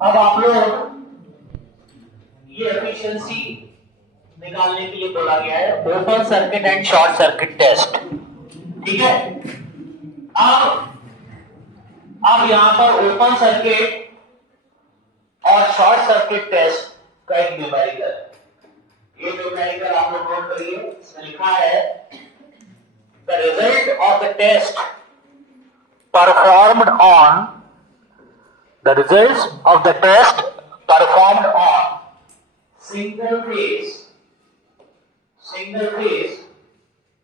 अब आप लोग ये एफिशिएंसी निकालने के लिए बोला गया है open circuit and short circuit test. ठीक है, अब यहां पर ओपन सर्किट और शॉर्ट सर्किट टेस्ट का एक न्यूमेरिकल है। ये न्यूमेरिकल आप लोग नोट करिए, इसमें लिखा है the result of the test performed on the results of the test performed on single phase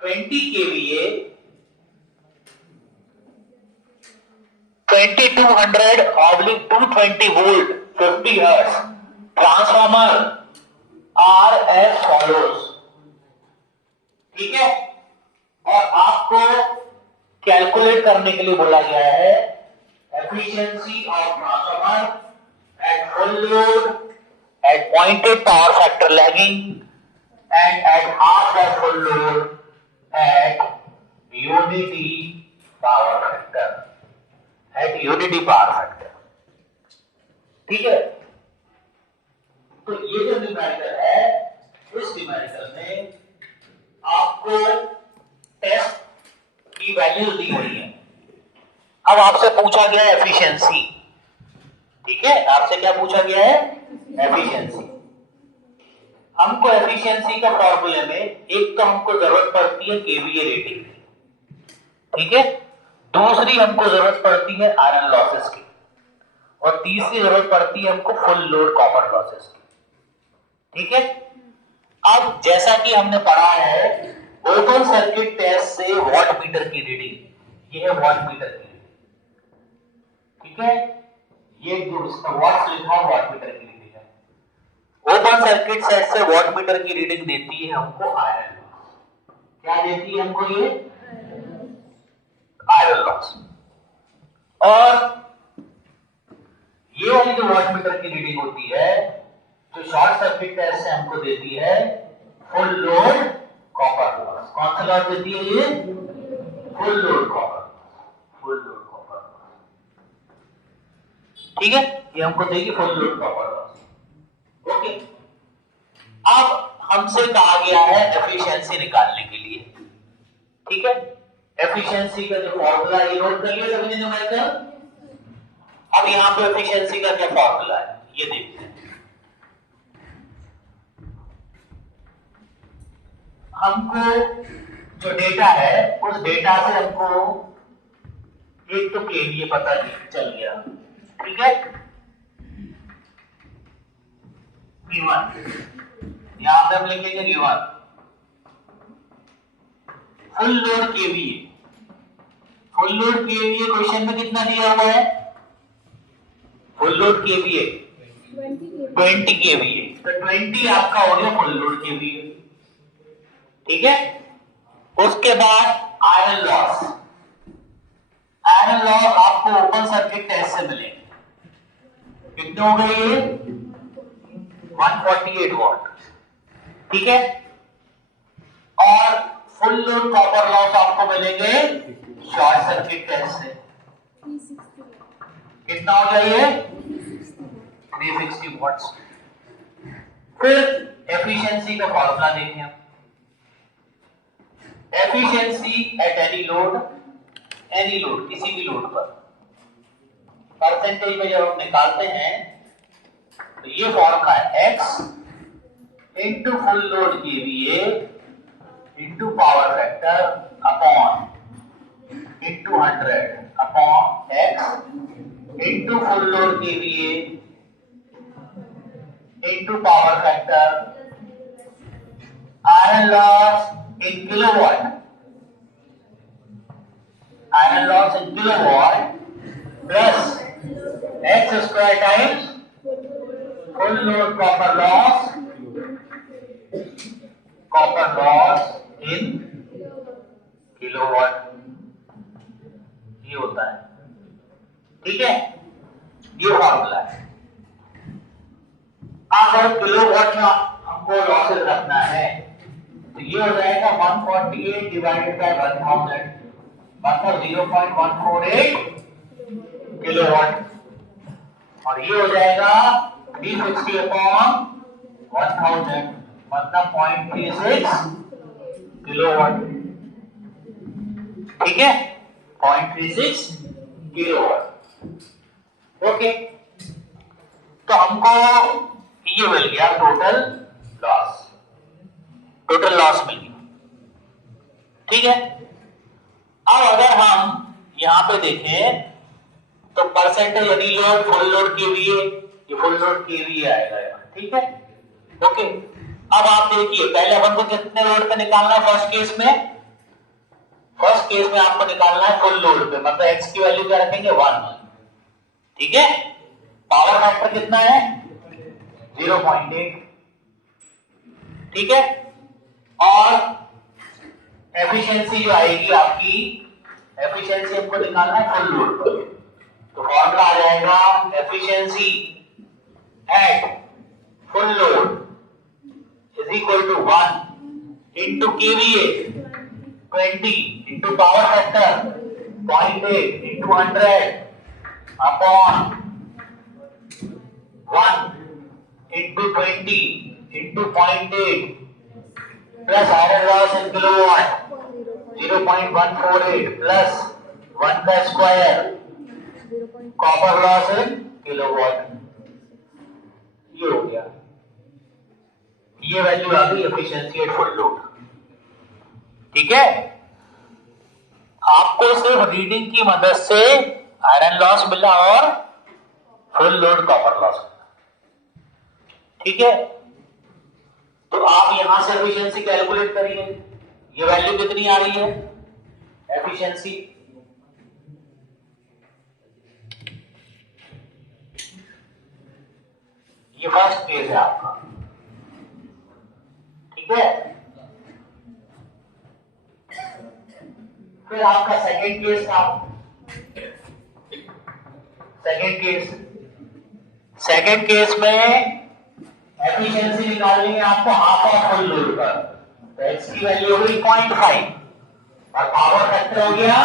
20 kVA 2200/220 volt 50 hertz transformer are as follows। ठीक है, और आपको कैलकुलेट करने के लिए बोला गया है efficiency of transformer at full load, at pointed power factor lagging, and at half the full load at unity power factor. At unity power factor. ठीक है, तो ये जो न्यूमेरिकल है, इस न्यूमेरिकल में आपको टेस्ट की वैल्यूज दी हुई है। अब आपसे पूछा गया है एफिशिएंसी। ठीक है, आपसे क्या पूछा गया है? एफिशिएंसी। हमको एफिशिएंसी का फॉर्मूले में एक तो हमको जरूरत पड़ती है केवीए रेटिंग की, ठीक है, दूसरी हमको जरूरत पड़ती है आयरन लॉसेस की, और तीसरी जरूरत पड़ती है हमको फुल लोड कॉपर लॉसेस की। ठीक है, अब जैसा कि हमने पढ़ा है ओपन सर्किट टेस्ट से वॉट मीटर की रीडिंग, ये है वॉट मीटर की। ठीक है, ये जो इसका वॉट लिखा है वॉट मीटर की रीडिंग है। ओपन सर्किट सेट से वॉट मीटर की रीडिंग देती है हमको आयरन लॉस। क्या देती है हमको? ये आयरन लॉस। और ये वाली जो वॉट मीटर की रीडिंग होती है जो शॉर्ट सर्किट टेस्ट से हमको देती है फुल लोड कॉपर लॉस। कौन सा लॉस देती है? ये full load copper, full load copper loss. ठीक है, ये हमको देगी full load copper loss. Okay, अब हमसे कहा गया है एफिशिएंसी निकालने के लिए। ठीक है, एफिशिएंसी का जो फॉर्मूला ये नोट कर लिया सभी ने न्यूमेरिकल। अब यहां पे एफिशिएंसी का क्या फॉर्मूला है ये देखते हैं। हमको जो डेटा है उस डेटा से हमको एक तो केवीए पता चल गया। ठीक है, V1 यहां पे हम लिखेंगे V1 full load KVA. Full load KVA question में कितना दिया हुआ है? फुल लोड केवीए 20 केवीए, तो 20 आपका हो गया फुल लोड केवीए। ठीक है, उसके बाद आयरन लॉस। आयरन लॉस आपको ओपन सर्किट टेस्ट से मिलेंगे। कितने हो गए ये? 148 वॉट। ठीक है, और फुल लोड कॉपर लॉस आपको मिलेंगे शॉर्ट सर्किट टेस्ट से। कितना हो जाइए? 360 वॉट्स। फिर एफिशिएंसी का फॉर्मूला देखें हम। एफिशिएंसी एट एनी लोड किसी भी लोड पर परसेंटेज में जब हम निकालते हैं तो ये फॉर्मूला है x into full load KVA into power factor upon into 100 upon x into full load KVA into power factor iron loss in kilowatt, iron loss in kilowatt plus x square times full load copper loss in kilowatt, ये होता है। ठीक है, ये formula है। अगर kilowatt में हमको लॉसेस रखना है तो ये हो जाएगा 148 डिवाइडेड बाय 1000 मतलब 0.148 किलोवाट। और ये हो जाएगा 360 अपॉन 1000 मतलब 0.36 किलोवाट। ठीक है, 0.36 किलोवाट। ओके, तो हमको ये मिल गया टोटल लॉस, टोटल लॉस मिल गया। ठीक है, अब अगर हम यहां पे देखें तो परसेंटेज यदि लोड फुल लोड केवीए, ये फुल लोड केवीए आएगा यहाँ। ठीक है, ओके। अब आप देखिए पहले अपन को कितने लोड पे निकालना है फर्स्ट केस में? फर्स्ट केस में आपको निकालना है फुल लोड पे, मतलब एक्स की वैल्यू क्या रखेंगे 1। ठीक है, पावर फैक्टर कितना है 0.8। ठीक है, और एफिशिएंसी जो आएगी आपकी, एफिशिएंसी हमको निकालना है फुल लोड पर, तो फॉर्मूला आ जाएगा efficiency at full load is equal to 1 into KVA 20 into power factor 0.8 into 100 upon 1 into 20 into 0.8 plus iron loss in kilowatt 0.148 plus 1 का square copper loss in kilowatt. ये हो गया, ये वैल्यू आ गई एफिशिएंसी एट फुल लोड। ठीक है, आपको सिर्फ रीडिंग की मदद से आयरन लॉस मिला और फुल लोड कॉपर लॉस मिला। ठीक है, तो आप यहां से एफिशिएंसी कैलकुलेट करिए, ये वैल्यू कितनी आ रही है एफिशिएंसी? ये फर्स्ट केस है आपका। ठीक है, फिर आपका सेकंड केस था। सेकंड केस में एफिशिएंसी निकालनी है आपको हाफ ऑफ फुल लोड पर, तो एक्स की वैल्यू हो गई 0.5 और पावर फैक्टर हो गया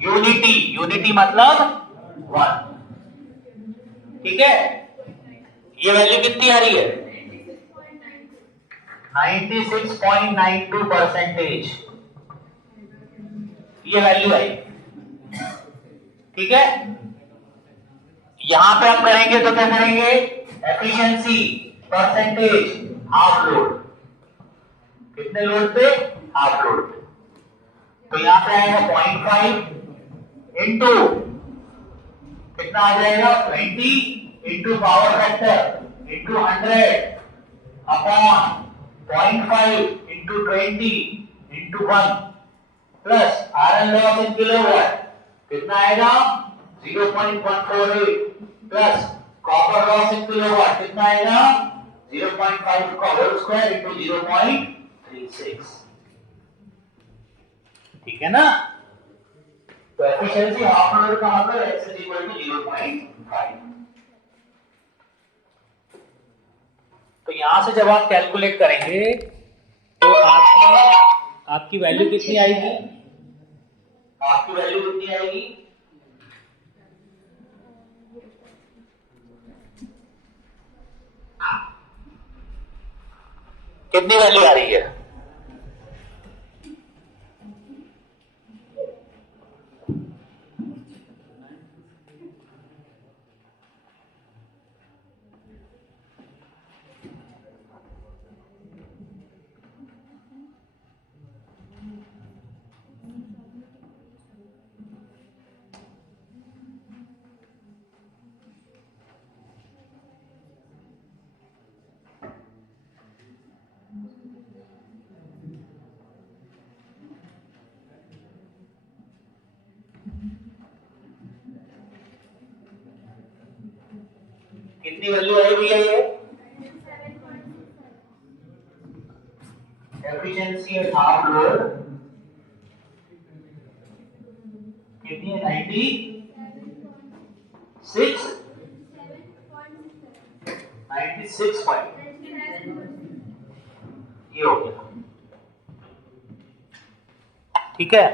यूनिटी मतलब 1। ठीक है, ये वैल्यू कितनी आ रही है 96.92 परसेंटेज, ये वैल्यू आई। ठीक है, यहां पे हम करेंगे तो क्या करेंगे एफिशिएंसी परसेंटेज हाफ लोड, कितने लोड पे हाफ लोड पे, तो यहां पे आएगा 0.5 इंटू कितना आ जाएगा 20 into power factor into 100 upon 0.5 into 20 into 1 plus iron loss in kilowatt कितना आएगा 0.148 plus copper loss in kilowatt कितना आएगा 0.5 का होल स्क्वायर इंटू 0.36। ठीक है ना, तो एफिशिएंसी हाफ लोड का मतलब x इज इक्वल टू 0.5। तो यहां से जब आप कैलकुलेट करेंगे तो आपकी वैल्यू कितनी आएगी, आपकी वैल्यू कितनी आएगी कितनी वैल्यू आ रही है कितनी वैल्यू आई भैया ये एफिशिएंसी एट हाफ लोड कितनी है 96 पॉइंट, ये हो गया। ठीक है,